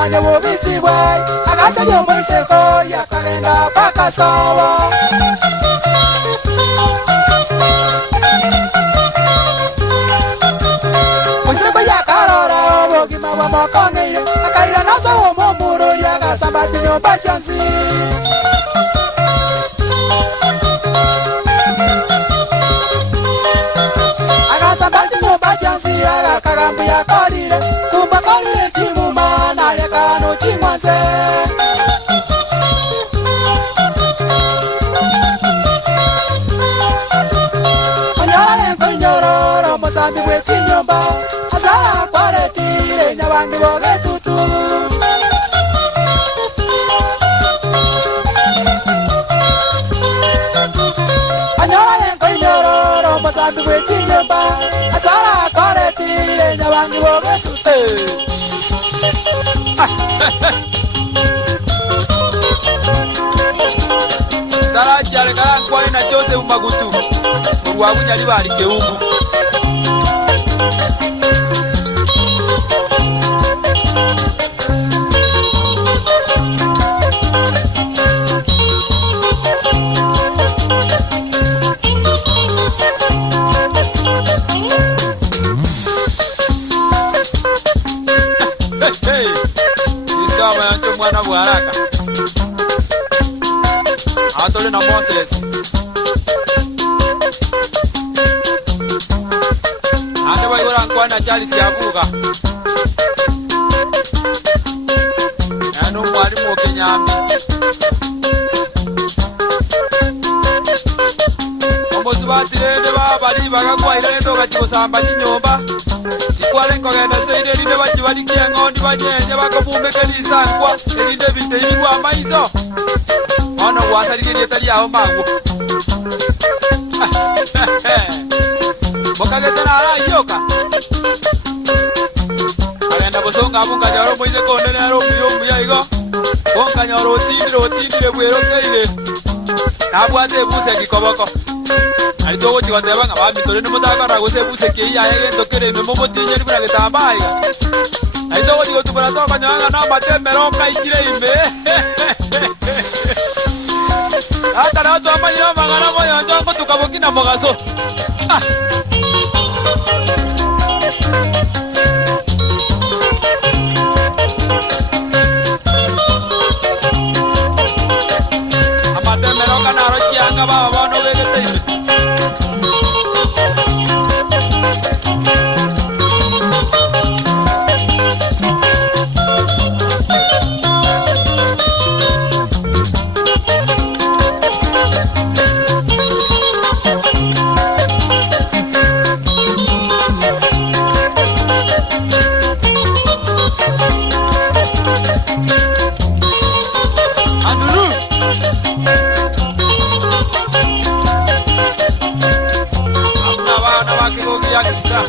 manya mubisi bwai akasa nyombo iseko yakarenda paka sowo Museko yakarora obogima bwa mokongeire akaira noso omomuro yagasamba nyomba chansi Kagambu ya korire, kumba korire chimuma na ya kano chimwanse Onyora yenko inyororo mosambi we chinyomba Asara kware tire nyawangi woge tutu Onyora yenko inyororo mosambi we chinyomba Asara kware tire nyawangi woge tutu Tarajale karankwani na chose umagutu Uruwagu nyali bari keungu Mwana bwaraka Atole na Moses Ande bayora nkwana chali siabuka Yano mwalimu Kenyambi Omozi batirende babali bagakwaira endo gachosamba chinyomba Chikwale nkogenda seide linde bachibalikia ngondi bajenye bakobumeke lisangwa elinde biteyibwa amaizo Ono wasarike lietali yao magu Mokagete na ala yoka Alenda bosonga bunga nyoro moise konde nero muyo yaigo Bonga nyoro otindire bwero seire Nabwate buse kikoboko Alitogo chiwateba nga bamitore nimutagara gose buse keiya yendo kere memomo tinye libura getambaiga Alitogo digo tubara toka nyanga na matemero kaikire imbe Hata na watu amanyira mangana moyo njongo tukabokina mogaso Amatemero kanaro chianga baba bono vegete imbe Yakista